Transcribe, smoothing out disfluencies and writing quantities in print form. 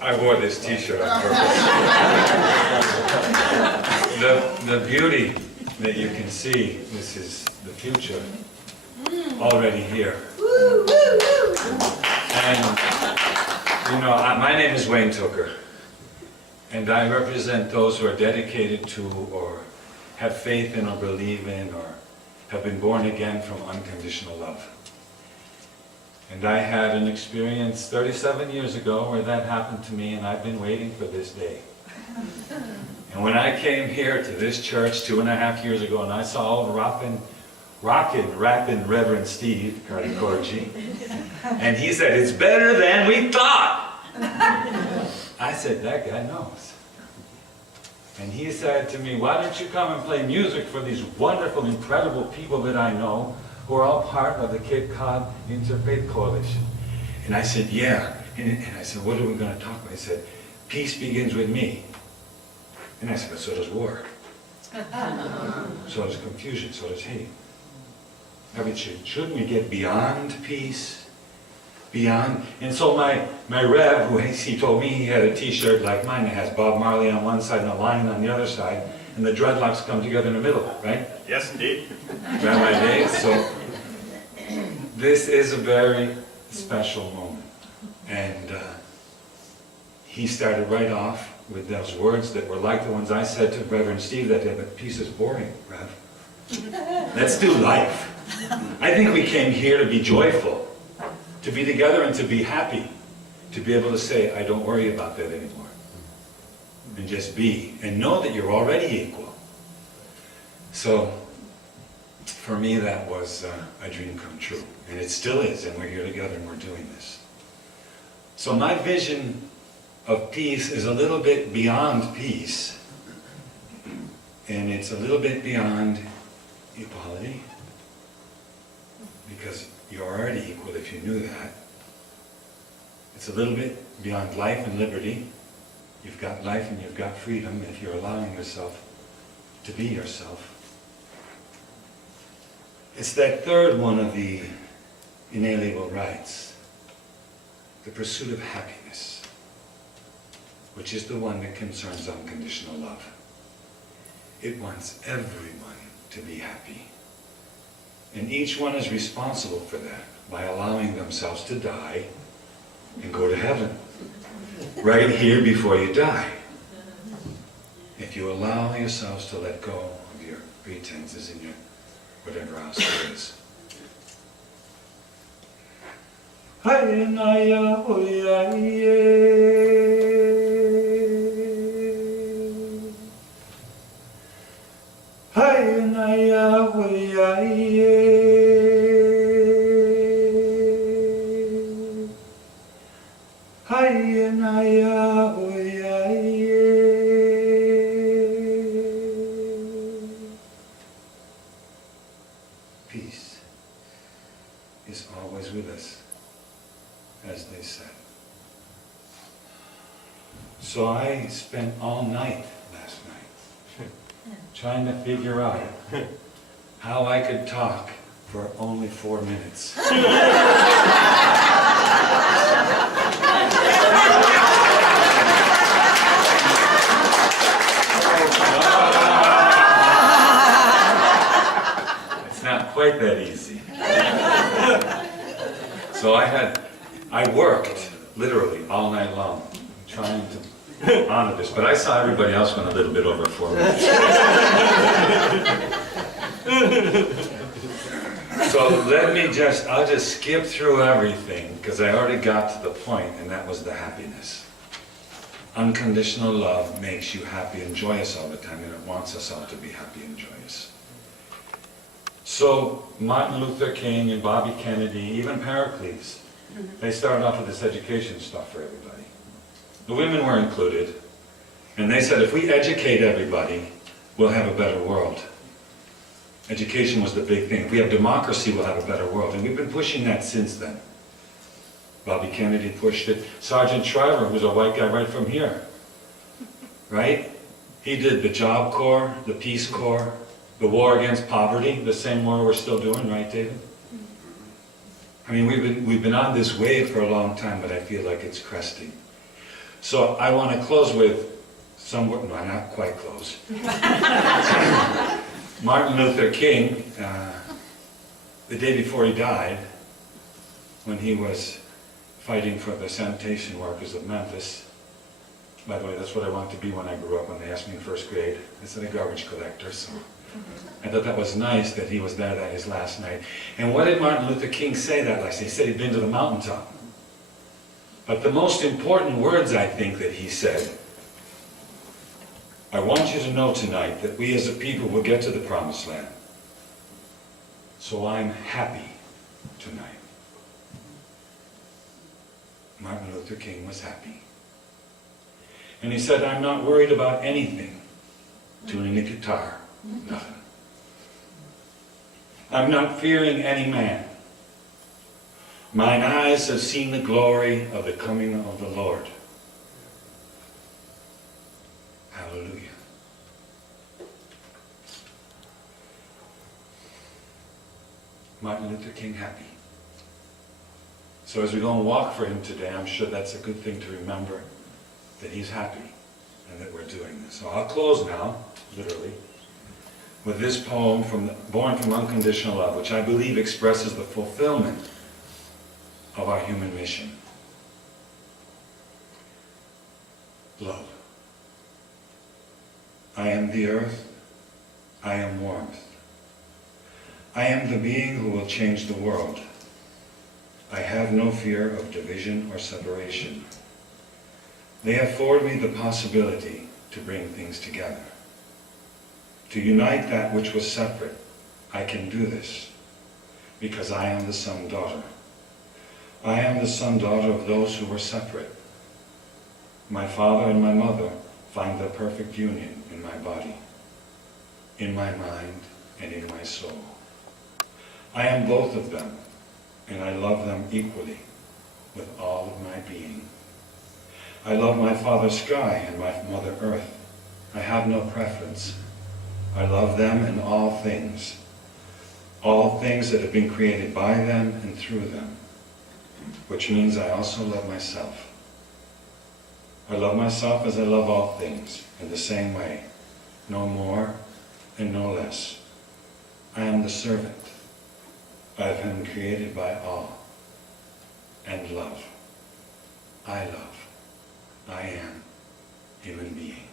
I wore this t-shirt on purpose. The beauty that you can see, this is the future already here. And, you know, my name is Wayne Tooker, and I represent those who are dedicated to or have faith in or believe in or have been born again from unconditional love. And I had an experience 37 years ago where that happened to me, and I've been waiting for this day. And when I came here to this church 2.5 years ago, and I saw old rapping Reverend Steve Cardicorgi, and he said, "It's better than we thought." I said, "That guy knows." And he said to me, "Why don't you come and play music for these wonderful, incredible people that I know who are all part of the Cape Cod Interfaith Coalition?" And I said, "Yeah." And I said, "What are we going to talk about?" He said, "Peace begins with me." And I said, "But so does war. So does confusion. So does hate. Shouldn't we get beyond peace? Beyond?" And so my Rev, he told me he had a t-shirt like mine that has Bob Marley on one side and a lion on the other side, and the dreadlocks come together in the middle, right? Yes, indeed. Rabbi Dave. So this is a very special moment. And he started right off with those words that were like the ones I said to Reverend Steve that day, "But peace is boring, Rev. Let's do life." I think we came here to be joyful, to be together and to be happy, to be able to say, "I don't worry about that anymore." And just be, and know that you're already equal. So, for me that was a dream come true. And it still is, and we're here together and we're doing this. So my vision of peace is a little bit beyond peace. And it's a little bit beyond equality. Because you're already equal if you knew that. It's a little bit beyond life and liberty. You've got life and you've got freedom if you're allowing yourself to be yourself. It's that third one of the inalienable rights, the pursuit of happiness, which is the one that concerns unconditional love. It wants everyone to be happy. And each one is responsible for that by allowing themselves to die and go to heaven. Right here before you die. If you allow yourselves to let go of your pretenses and your whatever else there is. Peace is always with us, as they said. So I spent all night last night trying to figure out how I could talk for only 4 minutes. Quite that easy. So I worked literally all night long trying to honor this, but I saw everybody else went a little bit over 4 minutes. So I'll just skip through everything because I already got to the point, and that was the happiness. Unconditional love makes you happy and joyous all the time, and it wants us all to be happy and joyous. So Martin Luther King and Bobby Kennedy, even Pericles, they started off with this education stuff for everybody. The women were included, and they said if we educate everybody, we'll have a better world. Education was the big thing. If we have democracy, we'll have a better world. And we've been pushing that since then. Bobby Kennedy pushed it. Sergeant Shriver, who's a white guy right from here, right? He did the Job Corps, the Peace Corps, the war against poverty, the same war we're still doing, right, David? I mean, we've been on this wave for a long time, but I feel like it's cresting. So I want to close with somewhat, no, not quite close. Martin Luther King, the day before he died, when he was fighting for the sanitation workers of Memphis. By the way, that's what I wanted to be when I grew up, when they asked me in first grade. I said a garbage collector, so I thought that was nice that he was there that his last night. And what did Martin Luther King say that last night? He said he'd been to the mountaintop. But the most important words, I think, that he said, I want you to know tonight that we as a people will get to the promised land. So I'm happy tonight. Martin Luther King was happy. And he said, I'm not worried about anything. Tuning the guitar, nothing. I'm not fearing any man. Mine eyes have seen the glory of the coming of the Lord. Hallelujah. Martin Luther King happy. So as we go and walk for him today, I'm sure that's a good thing to remember, that he's happy and that we're doing this. So I'll close now, literally, with this poem Born from Unconditional Love, which I believe expresses the fulfillment of our human mission. Love. I am the earth. I am warmth. I am the being who will change the world. I have no fear of division or separation. They afford me the possibility to bring things together. To unite that which was separate, I can do this because I am the son-daughter. I am the son-daughter of those who were separate. My father and my mother find their perfect union in my body, in my mind, and in my soul. I am both of them, and I love them equally with all of my being. I love my father sky and my mother earth. I have no preference. I love them and all things that have been created by them and through them, which means I also love myself. I love myself as I love all things, in the same way, no more and no less. I am the servant. I have been created by all, and love. I love. I am human being.